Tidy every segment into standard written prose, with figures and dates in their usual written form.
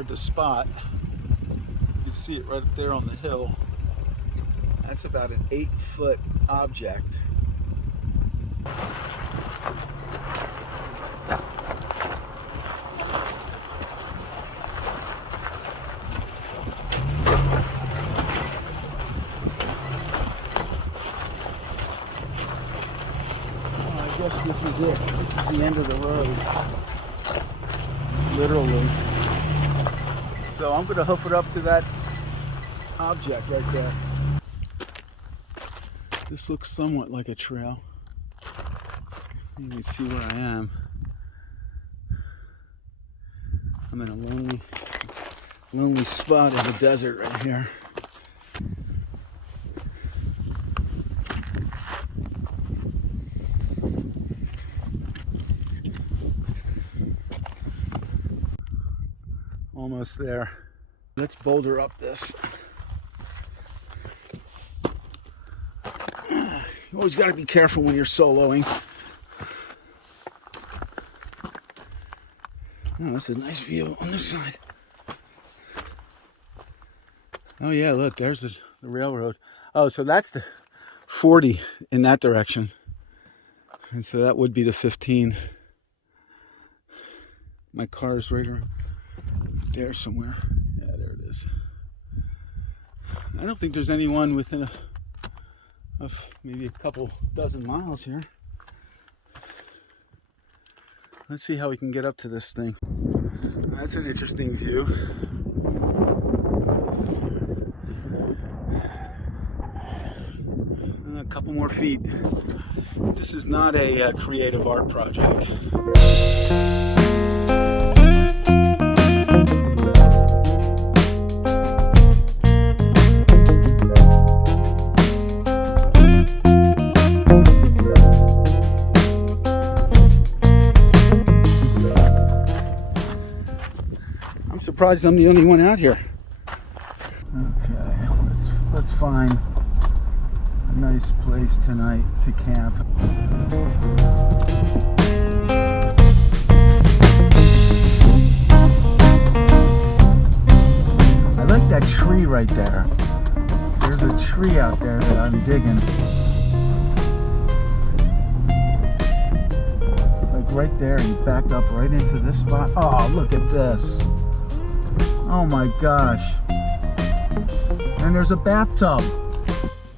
hard to spot. You can see it right up there on the hill. That's about an 8-foot object. I guess this is it. This is the end of the road. Literally. So I'm going to hoof it up to that object right there. This looks somewhat like a trail. You can see where I am. I'm in a lonely spot in the desert right here. Almost there. Let's boulder up this. You always got to be careful when you're soloing. Oh, this is a nice view on this side. Oh yeah, look, there's the railroad. Oh, so that's the 40 in that direction. And so that would be the 15. My car is right around there somewhere. Yeah, there it is. I don't think there's anyone within maybe a couple dozen miles here. Let's see how we can get up to this thing. That's an interesting view. And a couple more feet. This is not a creative art project. Surprised I'm the only one out here. Okay, let's find a nice place tonight to camp. I like that tree right there. There's a tree out there that I'm digging. Like right there, you back up right into this spot. Oh, look at this. Oh my gosh. And there's a bathtub.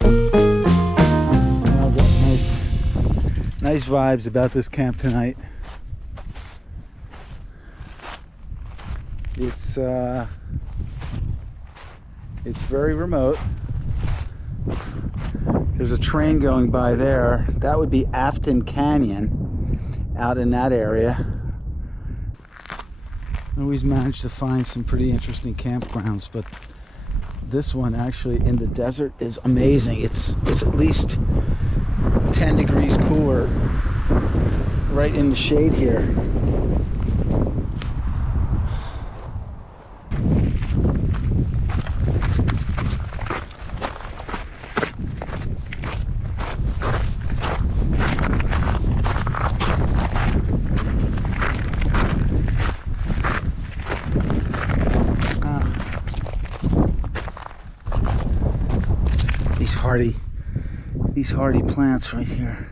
Oh, nice vibes about this camp tonight. It's very remote. There's a train going by there. That would be Afton Canyon out in that area. I always manage to find some pretty interesting campgrounds, but this one actually in the desert is amazing. It's at least 10 degrees cooler right in the shade here. These hardy plants right here.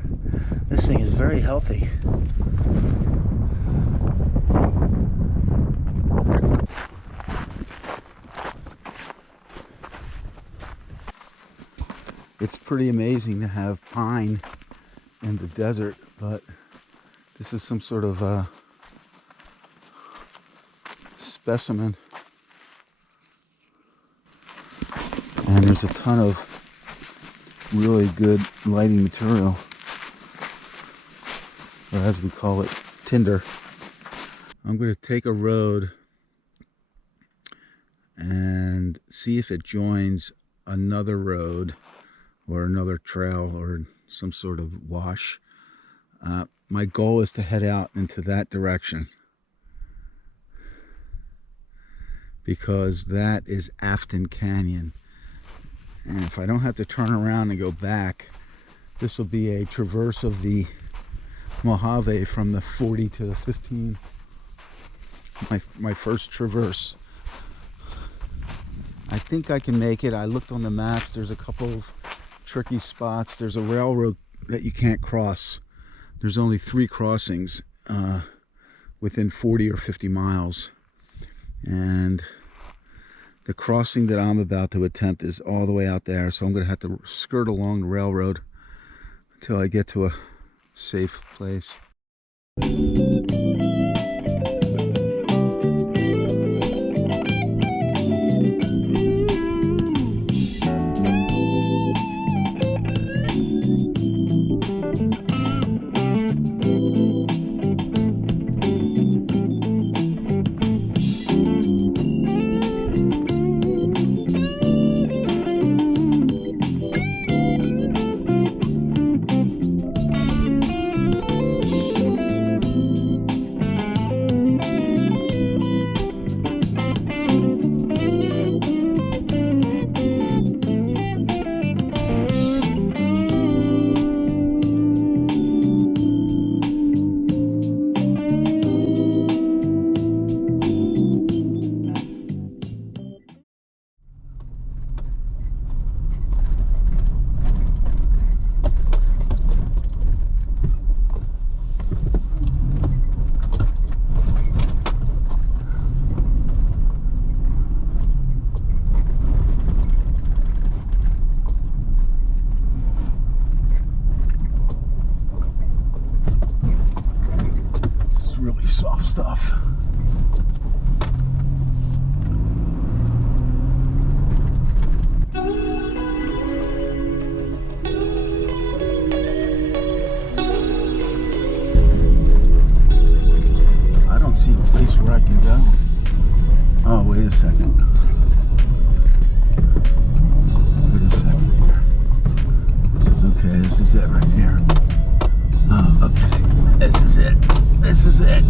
This thing is very healthy. It's pretty amazing to have pine in the desert, but this is some sort of specimen. And there's a ton of really good lighting material, or as we call it, tinder. I'm going to take a road and see if it joins another road or another trail or some sort of wash. My goal is to head out into that direction because that is Afton Canyon. And if I don't have to turn around and go back, this will be a traverse of the Mojave from the 40 to the 15. My first traverse I think I can make it. I looked on the maps. There's a couple of tricky spots. There's a railroad that you can't cross. There's only 3 crossings within 40 or 50 miles. And the crossing that I'm about to attempt is all the way out there. So I'm going to have to skirt along the railroad until I get to a safe place. Really soft stuff. I don't see a place where I can go. Oh, wait a second. Wait a second here. Okay, this is it right here. Oh, okay. This is it. This is it.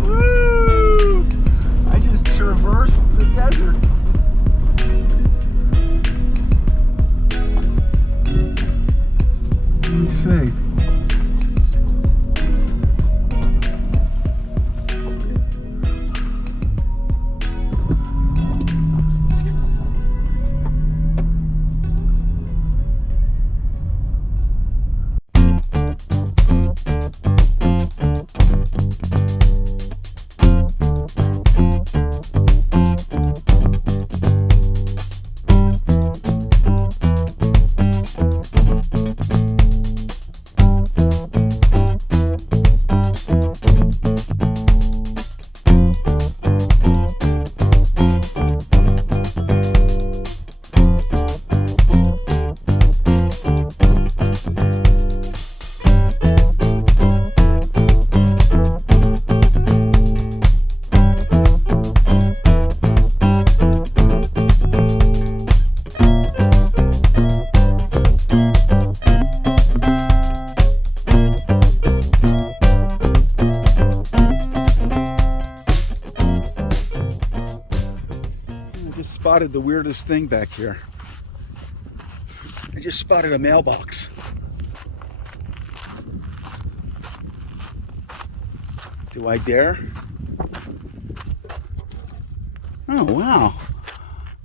Woo! I just traversed the desert. Let me see. Spotted the weirdest thing back here. I just spotted a mailbox. Do I dare? Oh, wow.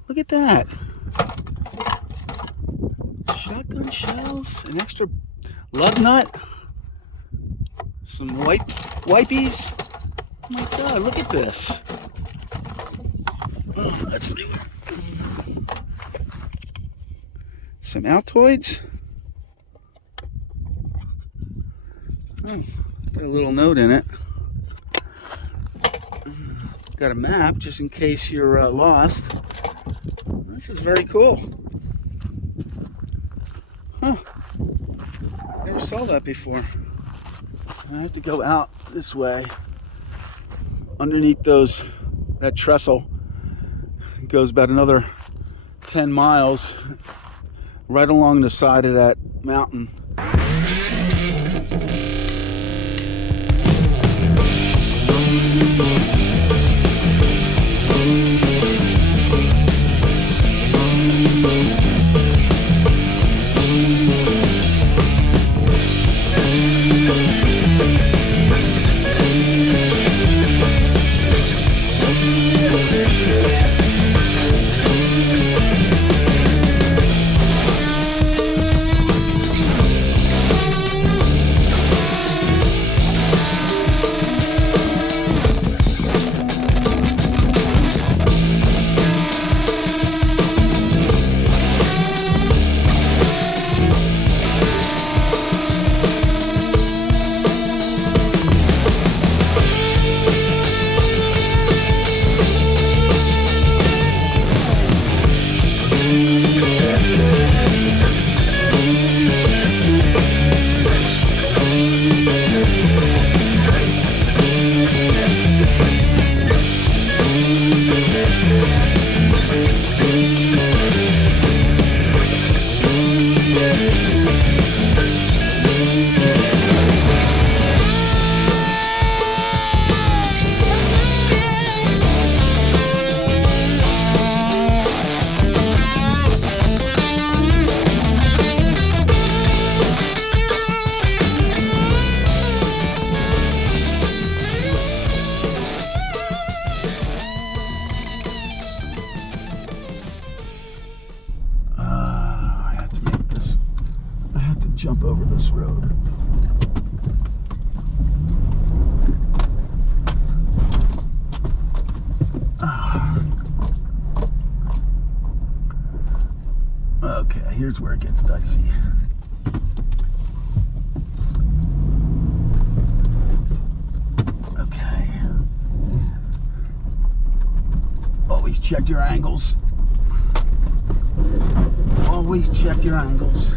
Look at that. Shotgun shells, an extra lug nut, some wipies. Oh my God, look at this. Oh, let's see. Some Altoids. Oh, got a little note in it. Got a map just in case you're lost. This is very cool. Huh. Never saw that before. I have to go out this way. Underneath that trestle. It goes about another 10 miles right along the side of that mountain. jump over this road. Okay, here's where it gets dicey. Okay. Always check your angles. Always check your angles.